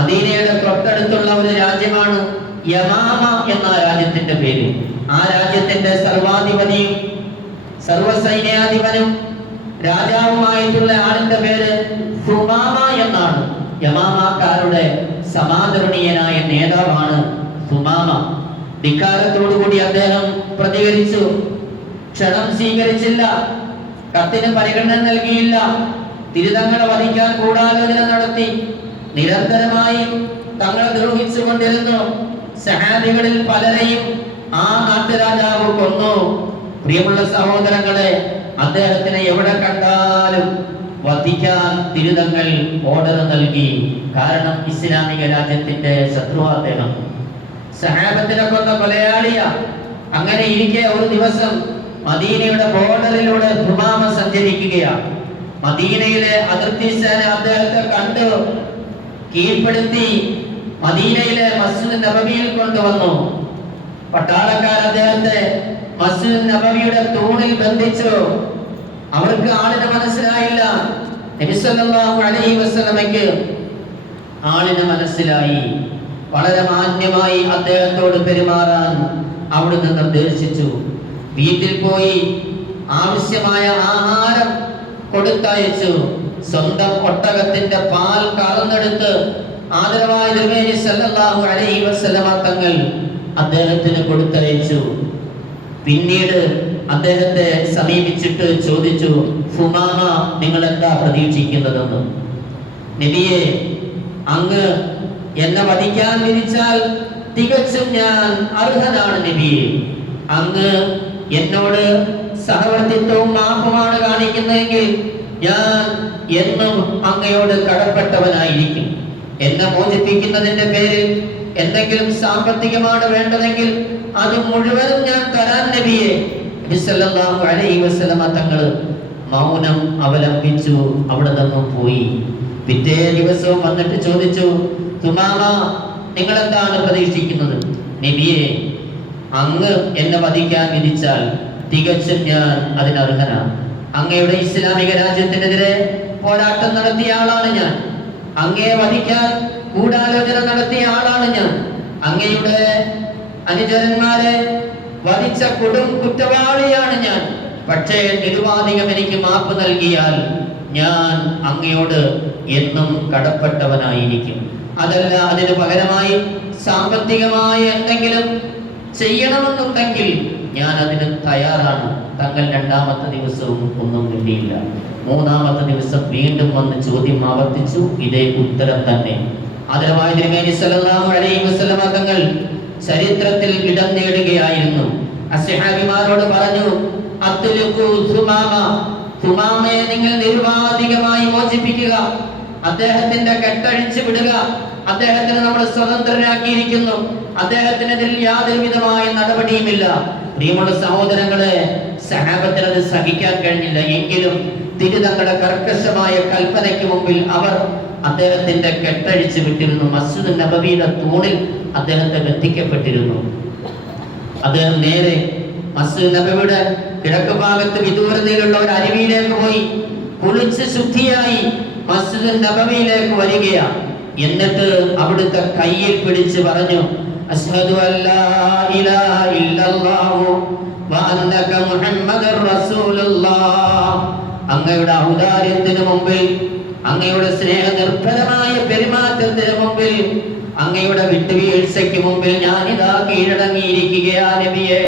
മദീനയുടെ തൊട്ടടുത്തുള്ള ഒരു രാജ്യമാണ് യമാമ എന്ന രാജ്യത്തിന്റെ പേര്. ആ രാജ്യത്തിന്റെ സർവാധിപതിയും സർവസൈന്യാധിപനും രാജാവുമായിട്ടുള്ള ആളിന്റെ പേര് സുമാമ എന്നാണ്. യമാമക്കാരുടെ സമാദരണീയനായ നേതാവാണ് സുമാമ. ധിക്കാരത്തോടുകൂടി അദ്ദേഹം പ്രതികരിച്ചു. ക്ഷണം സ്വീകരിച്ചില്ല, കത്തിന് പരിഗണന നൽകിയില്ല, തിരുതങ്ങളെ വധിക്കാൻ ഗൂഢാലോചന നടത്തി, നിരന്തരമായി തങ്ങളെ ദ്രോഹിച്ചു കൊണ്ടിരുന്നു. സഹാബികളിൽ പലരെയും ആ നാട്ടുരാജാവ് കൊന്നു. പ്രിയമുള്ള സഹോദരങ്ങളെ, അദ്ദേഹത്തിനെ എവിടെ കണ്ടാലും വധിക്കാൻ തിരുതങ്ങൾ ഓർഡർ നൽകി. കാരണം ഇസ്ലാമിക രാജ്യത്തിന്റെ ശത്രു അദ്ദേഹം, സഹാബത്തിനെ കൊന്ന കൊലയാളിയ. അങ്ങനെ ഇരിക്കെ ഒരു ദിവസം മദീനയുടെ ബോർഡറിലൂടെ സുമാമ സഞ്ചരിക്കുകയാണ്. മദീനയിലെ അതിർത്തി സേന അദ്ദേഹത്തെ കണ്ടു, കീഴ്പ്പെടുത്തി മദീനയിലെ മസ്ജിദ് നബവിയിൽ കൊണ്ടുവന്നു. പട്ടാളക്കാർ അദ്ദേഹത്തെ മസ്ജിദ് നബവിയുടെ തൂണിൽ ബന്ധിച്ചു. അവർക്ക് ആളിനെ മനസ്സിലായില്ല. നബി സല്ലല്ലാഹു അലൈഹി വസല്ലമയ്ക്ക് ആളിനെ മനസ്സിലായി. വളരെ മാന്യമായി അദ്ദേഹത്തോട് പെരുമാറാൻ അവിടുന്ന് നിർദ്ദേശിച്ചു. വീട്ടിൽ പോയി ആവശ്യമായ ആഹാരം കൊടുത്തയച്ചു. സ്വന്തം ഒട്ടകത്തിന്റെ പാൽ കറന്നെടുത്ത് ആദരവായ തിരുമേനി സല്ലല്ലാഹു അലൈഹി വസല്ലമ തങ്ങൾ അദ്ദേഹത്തിന് കൊടുത്തയച്ചു. പിന്നീട് അദ്ദേഹത്തെ സമീപിച്ചിട്ട് ചോദിച്ചു, സുമാമ, നിങ്ങൾ എന്താ പ്രതീക്ഷിക്കുന്നതെന്ന്? നബിയെ, അങ്ങ് എന്നെ വധിക്കാൻ വിധിച്ചാൽ തികച്ചും ഞാൻ അർഹനാണ് നബിയെ. അങ്ങ് എന്നോട് സഹവർത്തിത്വവും മാപ്പുമാണ് കാണിക്കുന്നതെങ്കിൽ ഞാൻ എന്നും അങ്ങയോട് കടപ്പെട്ടവനായിരിക്കും. എന്നെ മോചിപ്പിക്കുന്നതിന്റെ പേരിൽ എന്തെങ്കിലും സാമ്പത്തികമാണ് വേണ്ടതെങ്കിൽ അത് മുഴുവനും ഞാൻ തരാൻ നബിയെ. നബി സല്ലല്ലാഹു അലൈഹി വസല്ലമ തങ്ങൾ മൗനം അവലംബിച്ചു, അവിടെ നിന്നും പോയി. പിറ്റേ ദിവസവും വന്നിട്ട് ചോദിച്ചു, സുമാമ, നിങ്ങൾ എന്താണ് പ്രതീക്ഷിക്കുന്നത്? നബിയെ, അങ്ങ് എന്നെ വധിക്കാൻ വിധിച്ചാൽ തികച്ചും ഞാൻ അതിനർഹനാണ്. അങ്ങയുടെ ഇസ്ലാമിക രാജ്യത്തിനെതിരെ പോരാട്ടം നടത്തിയ ആളാണ് ഞാൻ. അങ്ങയെ വധിക്കാൻ ഗൂഢാലോചന നടത്തിയ ആളാണ് ഞാൻ. അങ്ങയുടെ അനുചരന്മാരെ വധിച്ച കൊടും കുറ്റവാളിയാണ് ഞാൻ. പക്ഷേ നിരുപാധികം എനിക്ക് മാപ്പ് നൽകിയാൽ ഞാൻ അങ്ങയോട് എന്നും കടപ്പെട്ടവനായിരിക്കും. അതല്ല, അതിന് പകരമായി സാമ്പത്തികമായി എന്തെങ്കിലും ചെയ്യണമെന്നുണ്ടെങ്കിൽ ഞാൻ അതിന് തയ്യാറാണ്. തങ്ങൾ രണ്ടാമത്തെ ദിവസവും ഒന്നും കിട്ടിയില്ല. മൂന്നാമത്തെ ദിവസം വീണ്ടും വന്ന് ചോദ്യം ആവർത്തിച്ചു. ഇതേ ഉത്തരം തന്നെ. ആദരവായ തിരുമേനി സല്ലല്ലാഹു അലൈഹി വസല്ലമ തങ്ങൾ ചരിത്രത്തിൽ ഇടം നേടുകയായിരുന്നു. അസ്ഹാബിമാരോട് പറഞ്ഞു, അത്ലുഖു സുമാമ, സുമാമയെ നിങ്ങൾ നിരുപാധികമായി മോചിപ്പിക്കുക, അദ്ദേഹത്തിന്റെ കെട്ടഴിച്ചു വിടുക. അദ്ദേഹത്തിന് നമ്മൾ സ്വതന്ത്രനാക്കിയിരിക്കുന്നു. അദ്ദേഹത്തിനെതിൽ യാതൊരു വിധമായ നടപടിയുമില്ല. പ്രിയമുള്ള സഹോദരങ്ങളെ, സഹാബത്തിന് അത് സഹിക്കാൻ കഴിഞ്ഞില്ല. എങ്കിലും തിരുതങ്ങളുടെ കർക്കശമായ കൽപ്പനയ്ക്ക് മുമ്പിൽ അവർ അദ്ദേഹത്തിന്റെ കെട്ടഴിച്ചു വിട്ടിരുന്നു. മസ്ജിദ് നബവിയുടെ തൂണിൽ അദ്ദേഹത്തെ ബന്ധിക്കപ്പെട്ടിരുന്നു. അദ്ദേഹം നേരെ മസ്ജിദ് നബവിയുടെ കിഴക്ക് ഭാഗത്ത് വിദൂരതയിലുള്ള ഒരു അരുവിയിലേക്ക് പോയി കുളിച്ച് ശുദ്ധിയായി മസ്ജിദ് നബവിയിലേക്ക് വരികയാണ്. എന്നിട്ട് അവിടുത്തെ കയ്യിൽ പിടിച്ച് പറഞ്ഞു, അശ്ഹദു അല്ലാ ഇലാഹ ഇല്ലല്ലാഹു വ അന്നക മുഹമ്മദുർ റസൂലുള്ളാഹ്. അങ്ങയുടെ ഔദാര്യത്തിന് മുമ്പിൽ, അങ്ങയുടെ സ്നേഹനിർഭരമായ പെരുമാറ്റത്തിന് മുമ്പിൽ, അങ്ങയുടെ വിട്ടുവീഴ്ചയ്ക്ക് മുമ്പിൽ ഞാനിതാ കീഴടങ്ങിയിരിക്കുകയാ നബിയെ.